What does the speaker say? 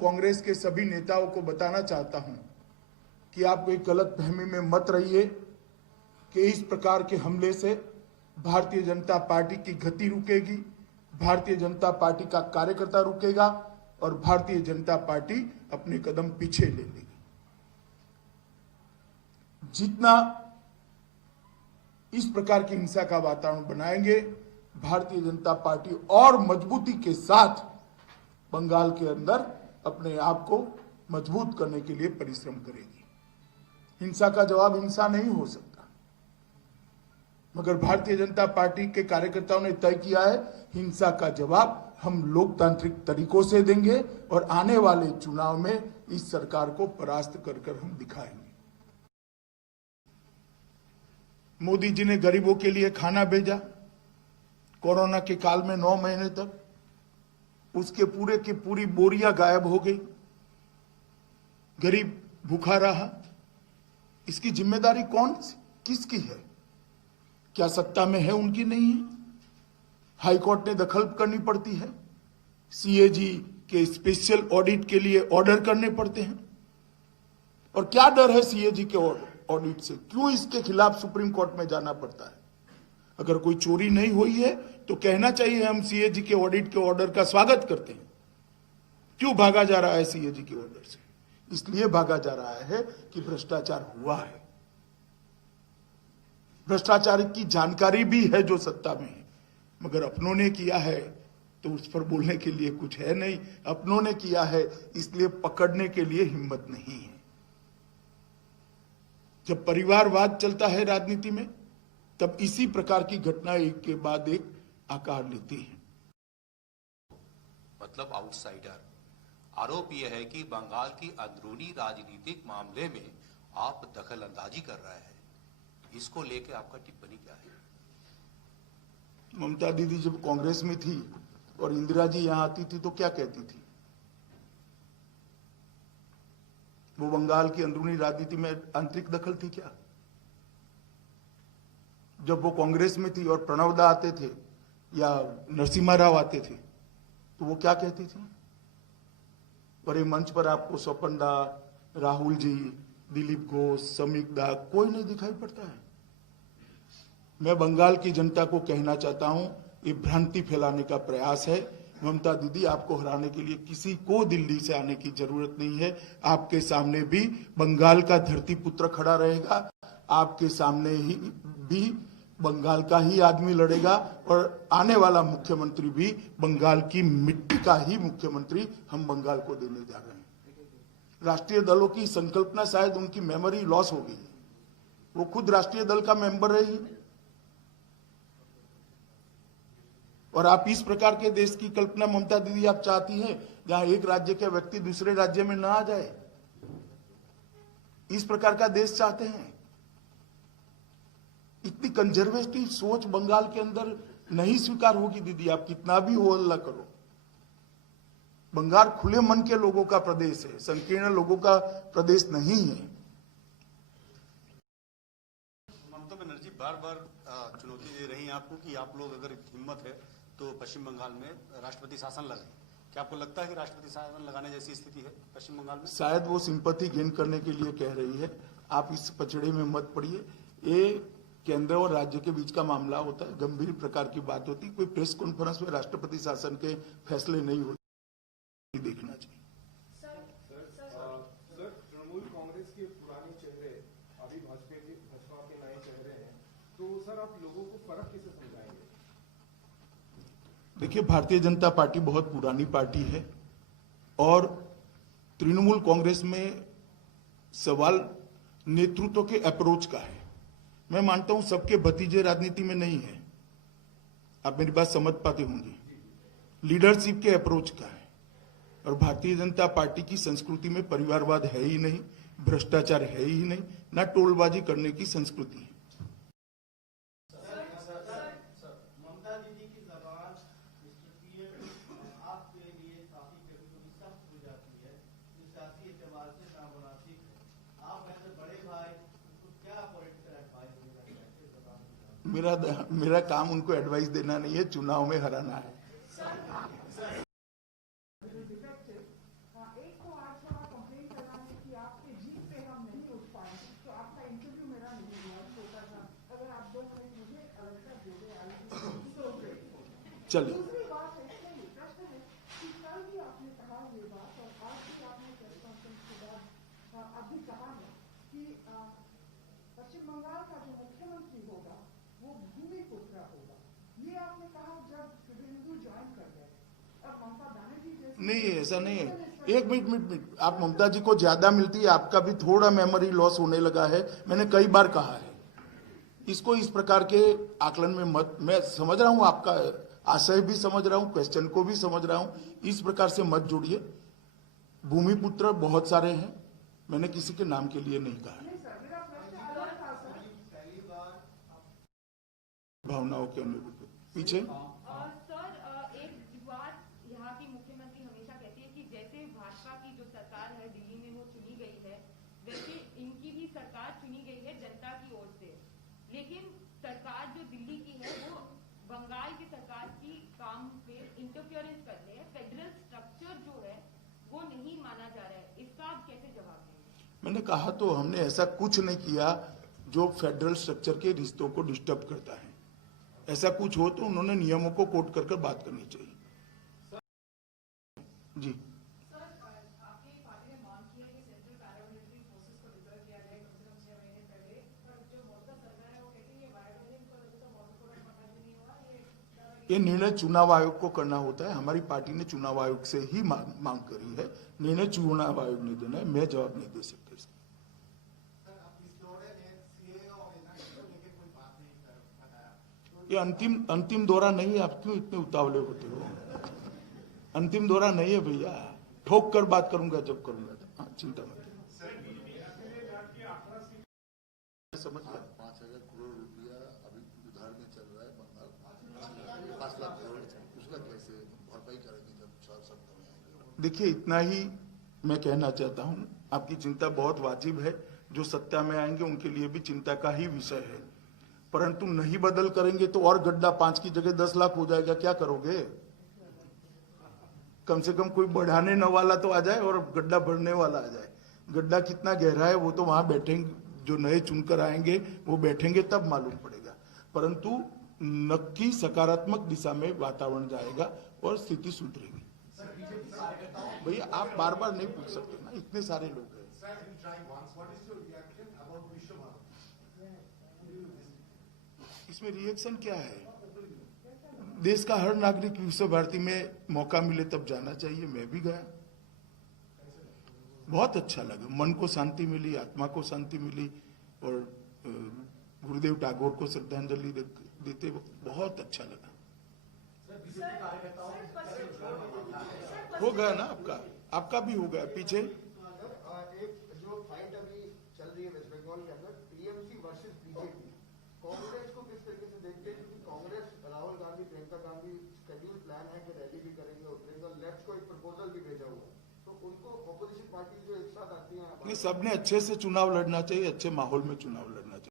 कांग्रेस के सभी नेताओं को बताना चाहता हूं कि आप एक गलत फहमी में मत रहिए कि इस प्रकार के हमले से भारतीय जनता पार्टी की गति रुकेगी, भारतीय जनता पार्टी का कार्यकर्ता रुकेगा और भारतीय जनता पार्टी अपने कदम पीछे ले लेगी। जितना इस प्रकार की हिंसा का वातावरण बनाएंगे, भारतीय जनता पार्टी और मजबूती के साथ बंगाल के अंदर अपने आप को मजबूत करने के लिए परिश्रम करेगी। हिंसा का जवाब हिंसा नहीं हो सकता, मगर भारतीय जनता पार्टी के कार्यकर्ताओं ने तय किया है हिंसा का जवाब हम लोकतांत्रिक तरीकों से देंगे और आने वाले चुनाव में इस सरकार को परास्त कर कर हम दिखाएंगे। मोदी जी ने गरीबों के लिए खाना भेजा, कोरोना के काल में 9 महीने तक उसके पूरे की पूरी बोरियां गायब हो गई, गरीब भूखा रहा। इसकी जिम्मेदारी कौन किसकी है? क्या सत्ता में है उनकी नहीं है? हाई कोर्ट ने दखल करनी पड़ती है, सीएजी के स्पेशल ऑडिट के लिए ऑर्डर करने पड़ते हैं। और क्या डर है सीएजी के ऑडिट से? क्यों इसके खिलाफ सुप्रीम कोर्ट में जाना पड़ता है? अगर कोई चोरी नहीं हुई है तो कहना चाहिए हम सीएजी के ऑडिट के ऑर्डर का स्वागत करते हैं। क्यों भागा जा रहा है सीएजी के ऑर्डर से? इसलिए भागा जा रहा है कि भ्रष्टाचार हुआ है। भ्रष्टाचार की जानकारी भी है जो सत्ता में है, मगर अपनों ने किया है तो उस पर बोलने के लिए कुछ है नहीं। अपनों ने किया है इसलिए पकड़ने के लिए हिम्मत नहीं है। जब परिवारवाद चलता है राजनीति में, तब इसी प्रकार की घटना एक के बाद एक आकार लेती है। मतलब आउटसाइडर। आरोप यह है कि बंगाल की अंदरूनी राजनीतिक मामले में आप दखल अंदाजी कर रहे हैं। इसको लेकर आपका टिप्पणी क्या है? ममता दीदी जब कांग्रेस में थी और इंदिरा जी यहां आती थी तो क्या कहती थी? वो बंगाल की अंदरूनी राजनीति में आंतरिक दखल थी क्या? जब वो कांग्रेस में थी और प्रणव दा आते थे या नरसिम्हा राव आते थे तो वो क्या कहती थी? बड़े मंच पर आपको स्वपन दा, राहुल जी, दिलीप घोष, समीक दा कोई नहीं दिखाई पड़ता है। मैं बंगाल की जनता को कहना चाहता हूं, ये भ्रांति फैलाने का प्रयास है। ममता दीदी, आपको हराने के लिए किसी को दिल्ली से आने की जरूरत नहीं है। आपके सामने भी बंगाल का धरती पुत्र खड़ा रहेगा, आपके सामने ही भी बंगाल का ही आदमी लड़ेगा और आने वाला मुख्यमंत्री भी बंगाल की मिट्टी का ही मुख्यमंत्री हम बंगाल को देने जा रहे हैं। राष्ट्रीय दलों की संकल्पना शायद उनकी मेमोरी लॉस हो गई, वो खुद राष्ट्रीय दल का मेंबर रही। और आप इस प्रकार के देश की कल्पना ममता दीदी आप चाहती हैं जहां एक राज्य के व्यक्ति दूसरे राज्य में ना आ जाए? इस प्रकार का देश चाहते हैं? इतनी कंजर्वेटिव सोच बंगाल के अंदर नहीं स्वीकार होगी दीदी, आप कितना भी हो हल्ला करो। बंगाल खुले मन के लोगों का प्रदेश है, संकीर्ण लोगों का प्रदेश नहीं है। ममता बनर्जी बार बार चुनौती दे रही हैं आपको कि आप लोग अगर हिम्मत है तो पश्चिम बंगाल में राष्ट्रपति शासन लगाएं। क्या आपको लगता है कि राष्ट्रपति शासन लगाने जैसी स्थिति है पश्चिम बंगाल में? शायद वो सिंपैथी गेन करने के लिए कह रही है। आप इस पचड़े में मत पड़िए। ये केंद्र और राज्य के बीच का मामला होता है, गंभीर प्रकार की बात होती है। कोई प्रेस कॉन्फ्रेंस में राष्ट्रपति शासन के फैसले नहीं होते, देखना चाहिए। सर, तृणमूल कांग्रेस के पुराने चेहरे अभी भाजपा के नए चेहरे हैं, तो सर आप लोगों को फर्क कैसे समझाएंगे? देखिए, भारतीय जनता पार्टी बहुत पुरानी पार्टी है और तृणमूल कांग्रेस में सवाल नेतृत्व के अप्रोच का है। मैं मानता हूं सबके भतीजे राजनीति में नहीं है, आप मेरी बात समझ पाते होंगे। लीडरशिप के अप्रोच का है और भारतीय जनता पार्टी की संस्कृति में परिवारवाद है ही नहीं, भ्रष्टाचार है ही नहीं, ना टोलबाजी करने की संस्कृति है। मेरा काम उनको एडवाइस देना नहीं है, चुनाव में हराना है। चलिए। दूसरी बात है, नहीं, प्रश्न है कि कल भी आपने कहा ये बात और आज भी आपने प्रेस कॉन्फ्रेंस के बाद अभी कहा है कि पश्चिम बंगाल का जो मुख्यमंत्री होगा वो भूमिपुत्र होगा। ये आपने कहा जब शुभेंदु ज्वाइन कर गए और ममता बनर्जी जैसे नहीं, ऐसा नहीं है। एक मिनट, आप ममता जी को ज्यादा मिलती है, आपका भी थोड़ा मेमोरी लॉस होने लगा है। मैंने कई बार कहा है, इसको इस प्रकार के आकलन में मत। मैं समझ रहा हूं आपका आशय भी समझ रहा हूं, क्वेश्चन को भी समझ रहा हूं, इस प्रकार से मत जोड़िए। भूमिपुत्र बहुत सारे हैं, मैंने किसी के नाम के लिए नहीं कहा है। नहीं सर, मेरा प्रश्न अलग था सर। भावनाओं के अनुरूप पीछे सर, एक बात यहाँ की मुख्यमंत्री हमेशा कहती है कि जैसे भाजपा की जो सरकार है दिल्ली में वो चुनी गई है, वैसे इनकी भी सरकार चुनी गई है जनता की ओर से। लेकिन सरकार जो दिल्ली की है वो बंगाल की सरकार की काम पे इंटरफियरेंस कर रहे हैं। फेडरल स्ट्रक्चर जो है वो नहीं माना जा रहा है, इसका आप कैसे जवाब देंगे? मैंने कहा तो हमने ऐसा कुछ नहीं किया जो फेडरल स्ट्रक्चर के रिश्तों को डिस्टर्ब करता है। ऐसा कुछ हो तो उन्होंने नियमों को कोट कर बात करनी चाहिए। जी, सर, आपकी पार्टी ने मांग की है कि सेंट्रल पैरामिलिट्री फोर्सेस को डिप्लॉय किया जाए कम से कम 6 महीने पहले, पर जो मौजूदा सरकार है वो कहती है ये वायलेंस इनको अभी तक मौजूद कोई पता नहीं हुआ। ये निर्णय चुनाव आयोग को करना होता है। हमारी पार्टी ने चुनाव आयोग से ही मांग करी है, निर्णय चुनाव आयोग ने देना है, मैं जवाब नहीं दे सकता इसका। ये अंतिम दौरा नहीं है, आप क्यों इतने उतावले होते हो? अंतिम दौरा नहीं है भैया, ठोक कर बात करूंगा जब करूंगा। हाँ, चिंता मत समझ गया। 5,000 करोड़ रुपया अभी उधार में चल रहा है बंगाल, 5 लाख करोड़, उसका कैसे भरपाई करेंगे जब 4 सप्ताह में आएंगे? देखिए, इतना ही मैं कहना चाहता हूं, आपकी चिंता बहुत वाजिब है। जो सत्ता में आएंगे उनके लिए भी चिंता का ही विषय है, परंतु नहीं बदल करेंगे तो और गड्ढा 5 की जगह 10 लाख हो जाएगा। क्या करोगे? कम से कम कोई बढ़ाने न वाला तो आ जाए और गड्ढा भरने वाला आ जाए। गड्ढा कितना गहरा है वो तो वहां बैठेंगे, जो नए चुनकर आएंगे वो बैठेंगे तब मालूम पड़ेगा। परंतु नक्की सकारात्मक दिशा में वातावरण जाएगा और स्थिति सुधरेगी। भैया, आप बार बार नहीं पूछ सकते ना, इतने सारे लोग हैं। इसमें रिएक्शन क्या है? देश का हर नागरिक विश्व भारती में मौका मिले तब जाना चाहिए। मैं भी गया, बहुत अच्छा लगा, मन को शांति मिली, आत्मा को शांति मिली और गुरुदेव टैगोर को श्रद्धांजलि देते वक्त बहुत अच्छा लगा। हो गया ना आपका भी हो गया। पीछे एक जो फाइट अभी चल रही है वेस्ट बंगाल के अंदर, टीएमसी वर्सेस बीजेपी, कांग्रेस को किस तरीके से देखते हैं? क्योंकि कांग्रेस, राहुल गांधी, प्रियंका गांधी शेड्यूल प्लान है कि रैली भी करेंगे, उतरेंगे, लेफ्ट को एक प्रपोजल भी भेजा हुआ है, तो उनको ऑपोजिशन पार्टी जो एक साथ आती है। सबने अच्छे से चुनाव लड़ना चाहिए, अच्छे माहौल में चुनाव लड़ना